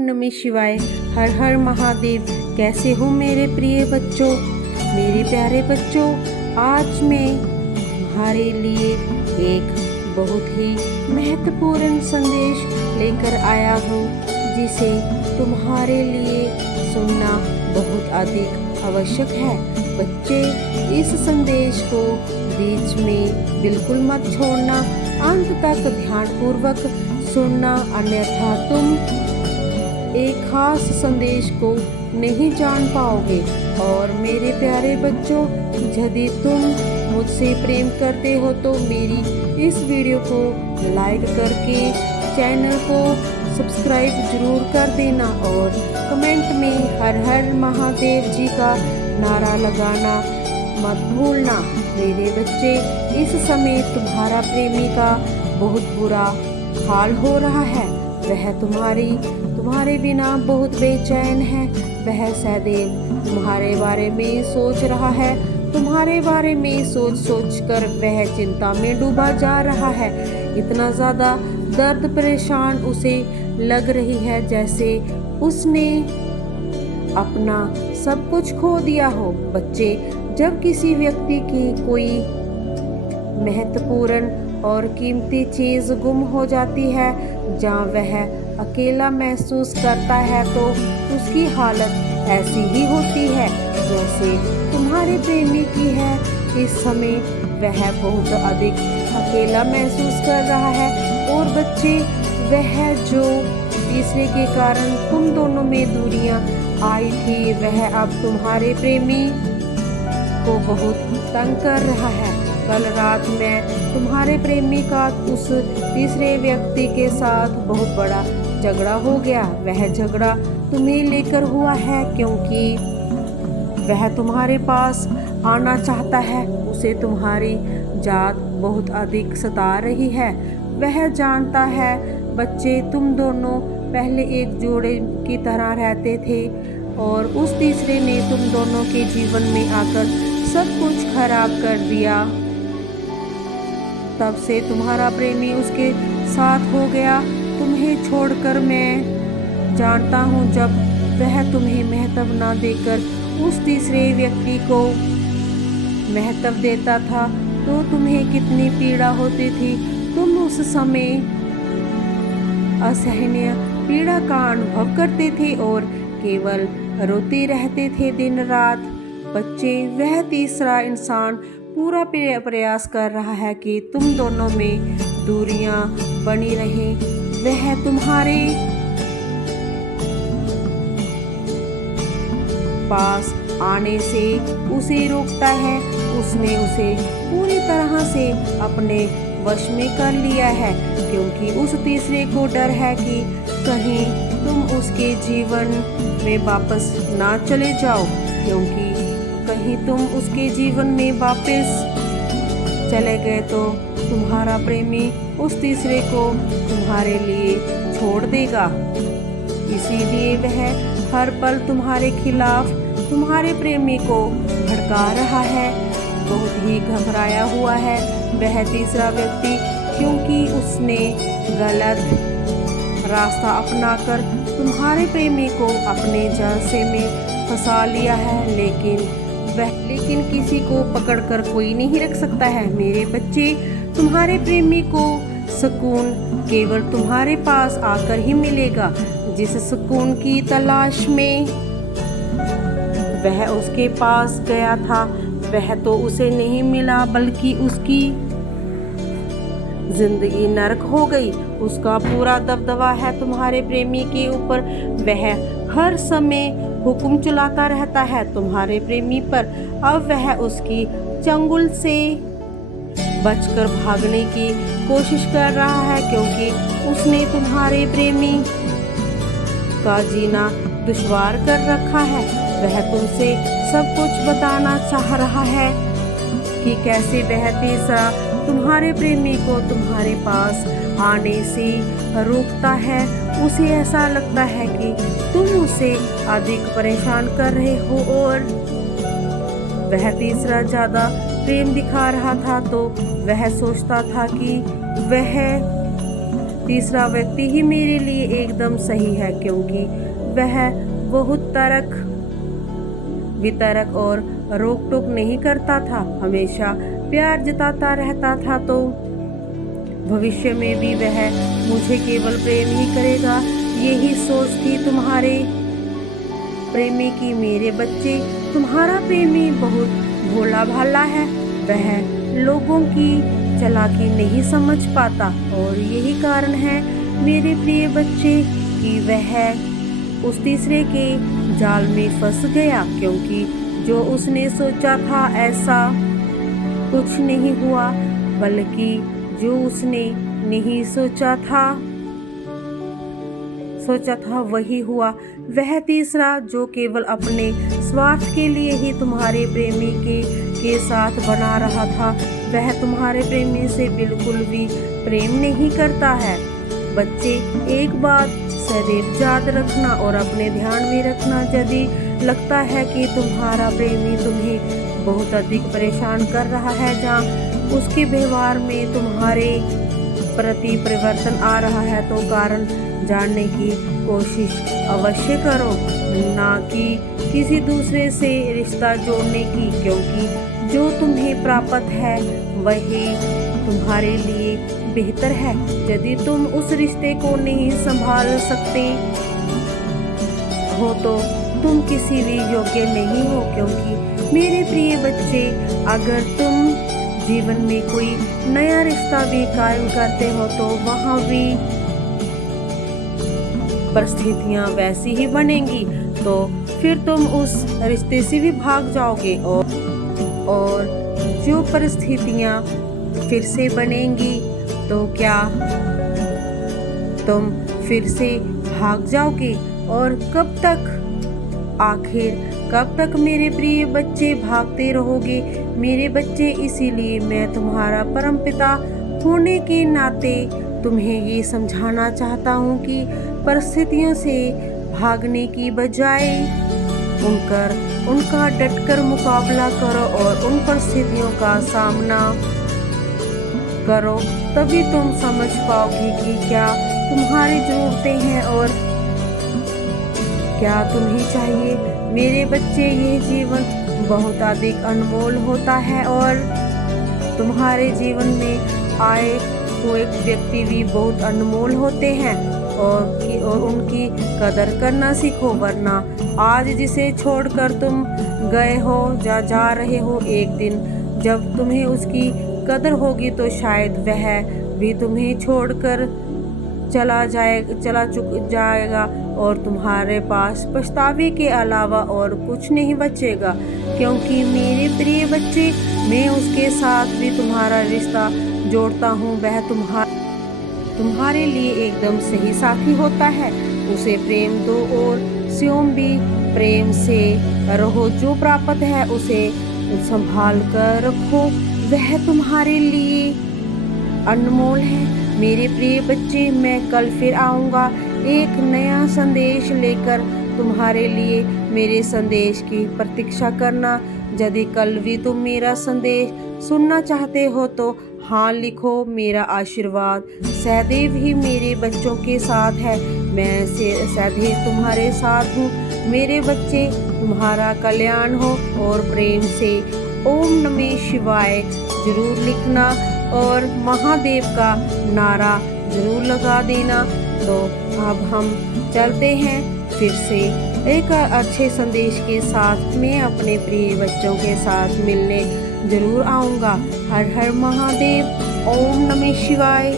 नमः शिवाय। हर हर महादेव। कैसे हो मेरे प्रिय बच्चों, मेरे प्यारे बच्चों। आज मैं तुम्हारे लिए एक बहुत ही महत्वपूर्ण संदेश लेकर आया हूँ, जिसे तुम्हारे लिए सुनना बहुत अधिक आवश्यक है। बच्चे, इस संदेश को बीच में बिल्कुल मत छोड़ना, अंत तक ध्यानपूर्वक सुनना, अन्यथा तुम एक खास संदेश को नहीं जान पाओगे। और मेरे प्यारे बच्चों, यदि तुम मुझसे प्रेम करते हो तो मेरी इस वीडियो को लाइक करके चैनल को सब्सक्राइब जरूर कर देना और कमेंट में हर हर महादेव जी का नारा लगाना मत भूलना। मेरे बच्चे, इस समय तुम्हारा प्रेमी का बहुत बुरा हाल हो रहा है। वह तुम्हारे बिना बहुत बेचैन है। वह सदैव तुम्हारे बारे में सोच रहा है। तुम्हारे बारे में सोच कर वह चिंता में डूबा जा रहा है। इतना ज़्यादा दर्द परेशान उसे लग रही है जैसे उसने अपना सब कुछ खो दिया हो। बच्चे, जब किसी व्यक्ति की कोई महत्वपूर्ण और कीमती चीज़ गुम हो जाती है, जहाँ वह अकेला महसूस करता है, तो उसकी हालत ऐसी ही होती है जैसे तुम्हारे प्रेमी की है। इस समय वह बहुत अधिक अकेला महसूस कर रहा है। और बच्चे, वह जो तीसरे के कारण तुम दोनों में दूरियां आई थी, वह अब तुम्हारे प्रेमी को बहुत तंग कर रहा है। कल रात में तुम्हारे प्रेमी का उस तीसरे व्यक्ति के साथ बहुत बड़ा झगड़ा हो गया। वह झगड़ा तुम्हें लेकर हुआ है क्योंकि वह तुम्हारे पास आना चाहता है। उसे तुम्हारी याद बहुत अधिक सता रही है। वह जानता है बच्चे, तुम दोनों पहले एक जोड़े की तरह रहते थे और उस तीसरे ने तुम दोनों के जीवन में आकर सब कुछ खराब कर दिया। तब से तुम्हारा प्रेमी उसके साथ हो गया तुम्हें छोड़कर। मैं जानता हूँ, जब वह तुम्हें महत्व ना देकर उस तीसरे व्यक्ति को महत्व देता था तो तुम्हें कितनी पीड़ा होती थी। तुम उस समय असहनीय पीड़ा का अनुभव करते थे और केवल रोते रहते थे दिन रात। बच्चे, वह तीसरा इंसान पूरा प्रयास कर रहा है कि तुम दोनों में दूरियां बनी रहें। वह तुम्हारे पास आने से उसे रोकता है। उसने उसे पूरी तरह से अपने वश में कर लिया है क्योंकि उस तीसरे को डर है कि कहीं तुम उसके जीवन में वापस ना चले जाओ, क्योंकि कहीं तुम उसके जीवन में वापस चले गए तो तुम्हारा प्रेमी उस तीसरे को तुम्हारे लिए छोड़ देगा। इसीलिए वह हर पल तुम्हारे खिलाफ तुम्हारे प्रेमी को भड़का रहा है। बहुत ही घबराया हुआ है वह तीसरा व्यक्ति, क्योंकि उसने गलत रास्ता अपनाकर तुम्हारे प्रेमी को अपने झांसे में फंसा लिया है। लेकिन किसी को पकड़कर कोई नहीं रख सकता है। मेरे बच्चे, तुम्हारे प्रेमी को सुकून केवल तुम्हारे पास आकर ही मिलेगा। जिस सुकून की तलाश में वह उसके पास गया था, वह तो उसे नहीं मिला, बल्कि उसकी जिंदगी नरक हो गई। उसका पूरा दबदबा है तुम्हारे प्रेमी के ऊपर। वह हर समय हुक्म चलाता रहता है तुम्हारे प्रेमी पर। अब वह उसकी चंगुल से बचकर भागने की कोशिश कर रहा है, क्योंकि उसने तुम्हारे प्रेमी का जीना दुश्वार कर रखा है। वह तुमसे सब कुछ बताना चाह रहा है कि कैसे वह तीसरा तुम्हारे प्रेमी को तुम्हारे पास आने से रोकता है। उसे ऐसा लगता है कि तुम उसे अधिक परेशान कर रहे हो और वह तीसरा ज़्यादा प्रेम दिखा रहा था, तो वह सोचता था कि वह तीसरा व्यक्ति ही मेरे लिए एकदम सही है, क्योंकि वह बहुत तर्क वितर्क और रोक टोक नहीं करता था, हमेशा प्यार जताता रहता था। तो भविष्य में भी वह मुझे केवल प्रेम ही करेगा, यही सोच थी तुम्हारे प्रेमी की। मेरे बच्चे, तुम्हारा प्रेमी बहुत भोला भाला है, वह लोगों की चालाकी नहीं समझ पाता, और यही कारण है मेरे प्रिय बच्चे कि वह उस तीसरे के जाल में फंस गया, क्योंकि जो उसने सोचा था ऐसा कुछ नहीं हुआ, बल्कि जो उसने नहीं सोचा था वही हुआ। वह तीसरा जो केवल अपने स्वार्थ के लिए ही तुम्हारे प्रेमी के साथ बना रहा था, वह तुम्हारे प्रेमी से बिल्कुल भी प्रेम नहीं करता है। बच्चे, एक बात सदैव याद रखना और अपने ध्यान में रखना, यदि लगता है कि तुम्हारा प्रेमी तुम्हें बहुत अधिक परेशान कर रहा है, जहाँ उसके व्यवहार में तुम्हारे प्रति परिवर्तन आ रहा है, तो कारण जानने की कोशिश अवश्य करो, ना कि किसी दूसरे से रिश्ता जोड़ने की, क्योंकि जो तुम्हें प्राप्त है वही तुम्हारे लिए बेहतर है। यदि तुम उस रिश्ते को नहीं संभाल सकते हो तो तुम किसी भी योग्य नहीं हो, क्योंकि मेरे प्रिय बच्चे, अगर तुम जीवन में कोई नया रिश्ता भी कायम करते हो तो वहाँ भी परिस्थितियाँ वैसी ही बनेंगी, तो फिर तुम उस रिश्ते से भी भाग जाओगे, और जो परिस्थितियाँ फिर से बनेंगी तो क्या तुम फिर से भाग जाओगे? और कब तक मेरे प्रिय बच्चे भागते रहोगे? मेरे बच्चे, इसीलिए मैं तुम्हारा परमपिता होने के नाते तुम्हें ये समझाना चाहता हूँ कि परिस्थितियों से भागने की बजाय उनका डटकर मुकाबला करो और उन परिस्थितियों का सामना करो, तभी तुम समझ पाओगे कि क्या तुम्हारी ज़रूरतें हैं और क्या तुम्हें चाहिए। मेरे बच्चे, ये जीवन बहुत अधिक अनमोल होता है, और तुम्हारे जीवन में आए हुए व्यक्ति भी बहुत अनमोल होते हैं, और उनकी कदर करना सीखो, वरना आज जिसे छोड़कर तुम गए हो जा रहे हो, एक दिन जब तुम्हें उसकी कदर होगी तो शायद वह भी तुम्हें छोड़कर चला जाएगा, और तुम्हारे पास पछतावे के अलावा और कुछ नहीं बचेगा, क्योंकि मेरे प्रिय बच्चे, मैं उसके साथ भी तुम्हारा रिश्ता जोड़ता हूँ। वह तुम्हारे लिए एकदम सही साथी होता है, उसे प्रेम दो और स्वयं भी प्रेम से रहो। जो प्राप्त है उसे संभाल कर रखो, वह तुम्हारे लिए अनमोल है। मेरे प्रिय बच्चे, मैं कल फिर आऊँगा एक नया संदेश लेकर तुम्हारे लिए। मेरे संदेश की प्रतीक्षा करना। यदि कल भी तुम मेरा संदेश सुनना चाहते हो तो हाँ लिखो। मेरा आशीर्वाद सदैव ही मेरे बच्चों के साथ है। मैं सदैव तुम्हारे साथ हूँ। मेरे बच्चे, तुम्हारा कल्याण हो और प्रेम से ओम नमः शिवाय जरूर लिखना और महादेव का नारा जरूर लगा देना। तो अब हम चलते हैं फिर से एक अच्छे संदेश के साथ। मैं अपने प्रिय बच्चों के साथ मिलने जरूर आऊँगा। हर हर महादेव। ओम नमः शिवाय।